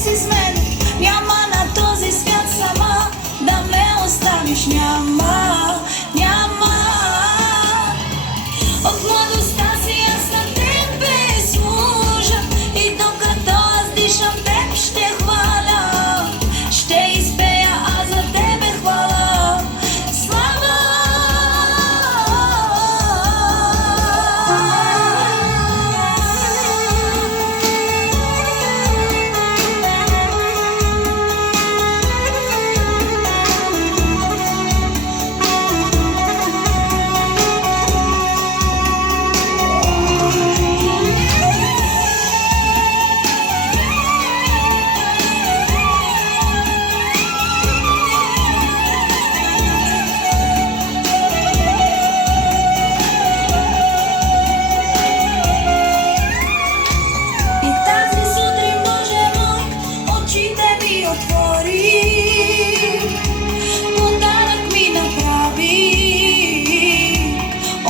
си с мен. Няма на този свят сама да ме оставиш, няма, няма. От младостта си аз на тебе служа и докато аз дишам теб ще хваля, ще изпея аз за тебе хвала, слава.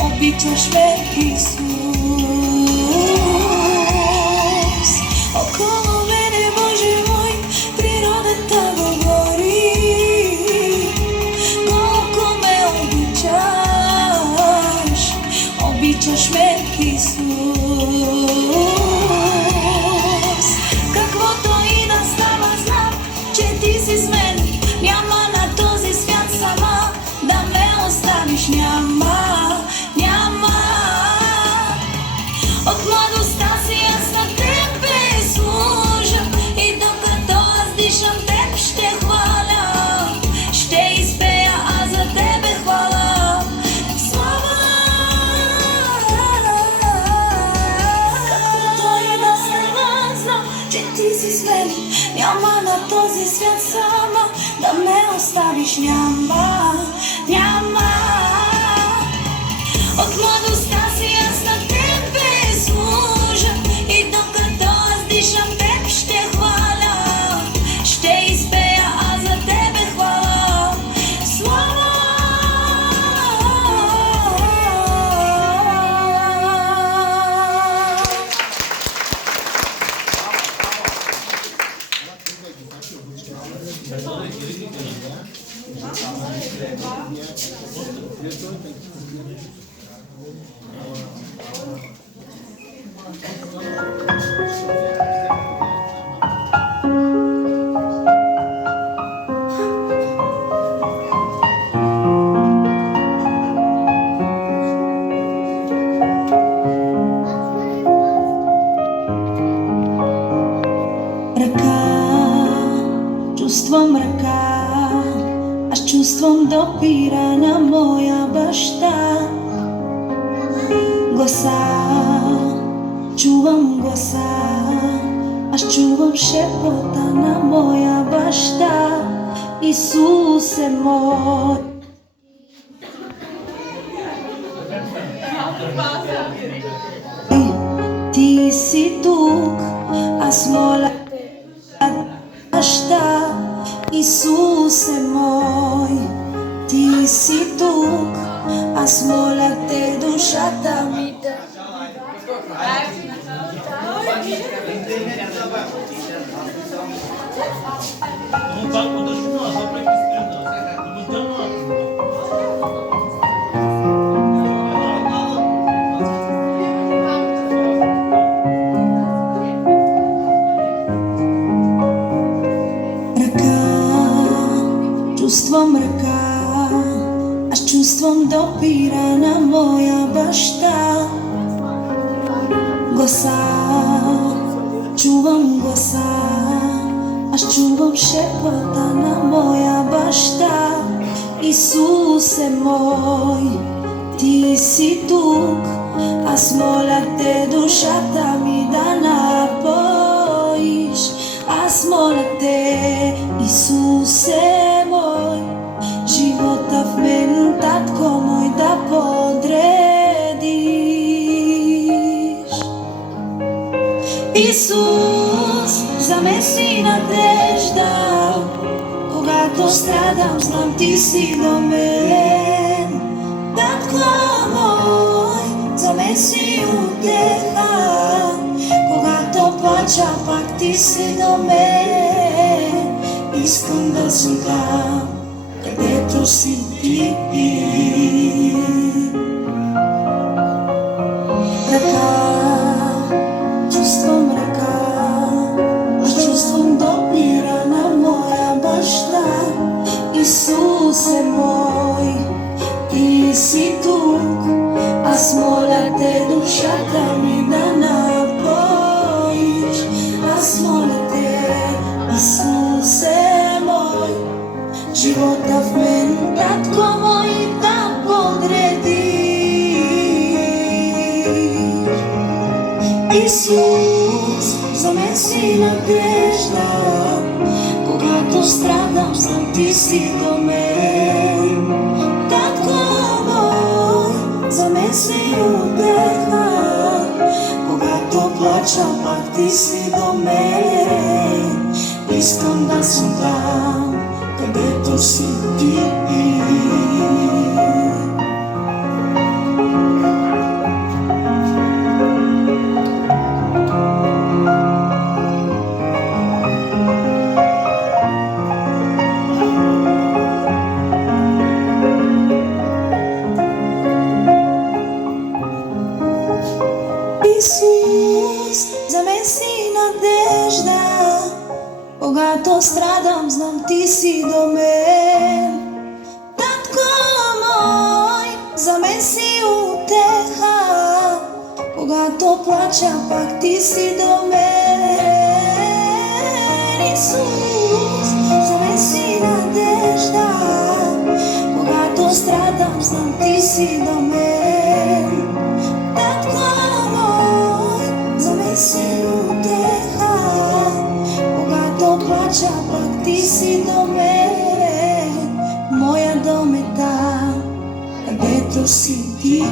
Обичаш ме, Исус, около мене, Боже мой, природата говори колко ме обичаш, обичаш ме, Исус. Каквото и да става, знам, че ти си с мен. Няма на този свят сама да ме оставиш, няма. От младостта си аз на тебе служа и докато аз дишам теб ще хваля, ще изпея аз за тебе хвала, слава. Каквото и да става, знам, че ти си с мен. Няма на този свят сама да ме оставиш, няма, няма. От младостта си аз на тебе служа и докато аз дишам теб ще хваля, ще изпея аз за тебе хвала, слава. Чувствам ръка, аз чувствам допира на моя баща. Гласа, чувам гласа, аз чувам шепота на моя баща. Исус е мой. Ти си тук, аз моля баща. Исус е мой, ти си тук, аз моля те душата ми да. Чувствам ръка, аз чувствам допира на моя баща. Гласа, чувам гласа, аз чувам шепота на моя баща. Исус е мой, ти си тук, аз моля те душата ми да напоиш. Аз моля те, Исус е мой, живота в мен, татко мой, да подредиш. Исус, за мен си надежда, когато страдам, знам ти си до мен. Татко мой, за мен си утеха, когато плача, пак ти си до мен. Искам да съм там, където си ти. Чувствам ръка, аз чувствам допира на моя баща. Исусе мой, ти си тук, аз моля те душата ми да напоиш. Аз моля те, Исусе мой, живота в мен, татко мой, да подреди. Исус, за мен си надежда, когато страдам, знам ти си до мен. Татко мой, за мен си утеха, когато плача, пак ти си до мен. Искам да съм там, където си ти. Исус, за мен си надежда, когато страдам, знам ти си до мен. Татко мой, за мен си утеха, когато плача, пак ти си до мен. Исус, за мен си надежда, когато страдам, знам ти си до мен. Татко мой, за мен си утеха, когато плача, пак ти си до мен. Моя дом е там, където си ти.